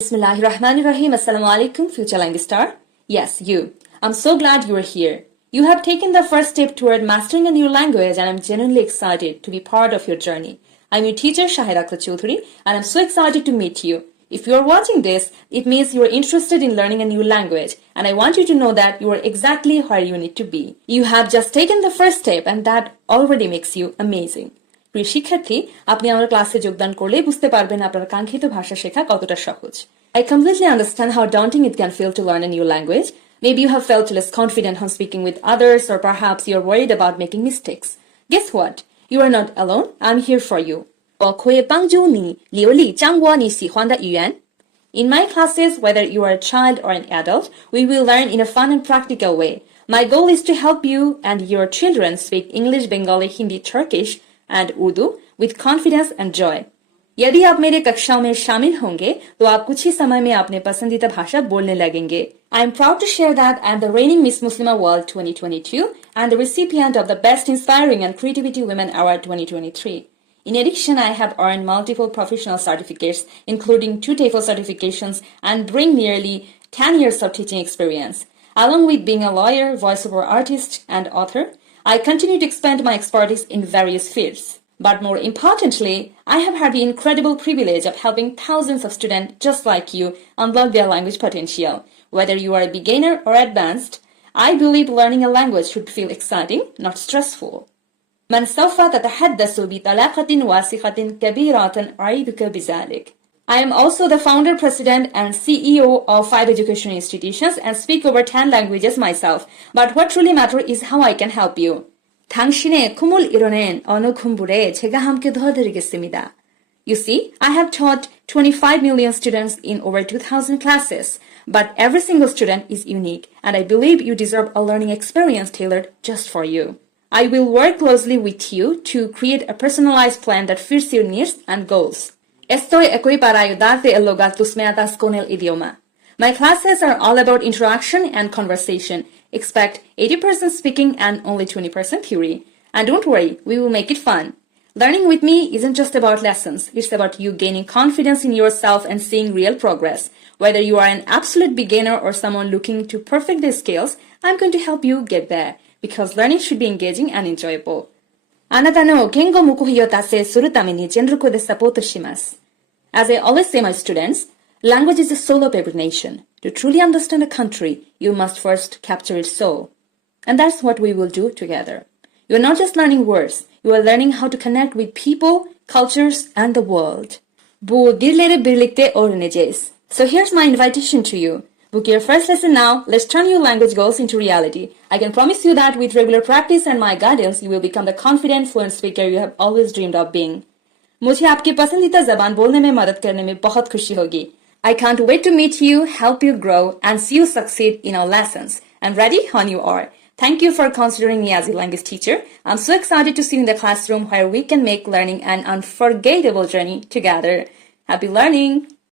Bismillahirrahmanirrahim. Assalamu alaikum, future language star. Yes, you. I'm so glad you are here. You have taken the first step toward mastering a new language and I'm genuinely excited to be part of your journey. I'm your teacher, Shaheda Akter Chowdhury, and I'm so excited to meet you. If you are watching this, it means you are interested in learning a new language, and I want you to know that you are exactly where you need to be. You have just taken the first step and that already makes you amazing. প্রিয় শিক্ষার্থী, আপনি আমার ক্লাসে যোগদান করলে বুঝতে পারবেন আপনার কাঙ্ক্ষিত ভাষা শেখা কতটা সহজ। I completely understand how daunting it can feel to learn a new language. Maybe you have felt less confident when speaking with others, or perhaps you're worried about making mistakes. Guess what? You are not alone. I'm here for you. 我可以帮助你流利掌握你喜欢的语言。In my classes, whether you are a child or an adult, we will learn in a fun and practical way. My goal is to help you and your children speak English, Bengali, Hindi, Turkish, and Urdu with confidence and joy. यदि आप मेरे कक्षाओं में शामिल होंगे तो आप कुछ ही समय में अपने पसंदीदा भाषा बोलने लगेंगे. I am proud to share that I am the reigning Miss Muslima World 2022 and the recipient of the Best Inspiring and Creativity Women Award 2023. In addition, I have earned multiple professional certificates, including 2 TOEFL certifications, and bring nearly 10 years of teaching experience. Along with being a lawyer, voiceover artist, and author, I continue to expand my expertise in various fields. But more importantly, I have had the incredible privilege of helping thousands of students just like you unlock their language potential. Whether you are a beginner or advanced, I believe learning a language should feel exciting, not stressful. من سوف تتحدث بطلاقة واسعة كبيرة أعيدك بذلك. I am also the founder, president, and CEO of 5 educational institutions and speak over 10 languages myself. But what truly matters is how I can help you. 당신의 꿈을 이뤄낸 어느 군부에 제가 함께 도와드리겠습니다. You see, I have taught 25 million students in over 2,000 classes, but every single student is unique, and I believe you deserve a learning experience tailored just for you. I will work closely with you to create a personalized plan that fits your needs and goals. Estoy aquí para ayudarte a lograr tus metas con el idioma. My classes are all about interaction and conversation. Expect 80% speaking and only 20% theory. And don't worry, we will make it fun. Learning with me isn't just about lessons. It's about you gaining confidence in yourself and seeing real progress. Whether you are an absolute beginner or someone looking to perfect their skills, I'm going to help you get there. Because learning should be engaging and enjoyable. あなたの言語目標を達成するために全力でサポートします。As I always say my students, language is the soul of every nation. To truly understand a country, you must first capture its soul. And that's what we will do together. You are not just learning words, you are learning how to connect with people, cultures, and the world. Bu dilleri birlikte öğreneceğiz. So here's my invitation to you. Book your first lesson now. Let's turn your language goals into reality. I can promise you that with regular practice and my guidance, you will become the confident, fluent speaker you have always dreamed of being. मुझे आपकी पसंदीदा ज़बान बोलने में मदद करने में बहुत खुशी होगी. I can't wait to meet you, help you grow, and see you succeed in our lessons. I'm ready when you are. Thank you for considering me as a language teacher. I'm so excited to see you in the classroom where we can make learning an unforgettable journey together. Happy learning!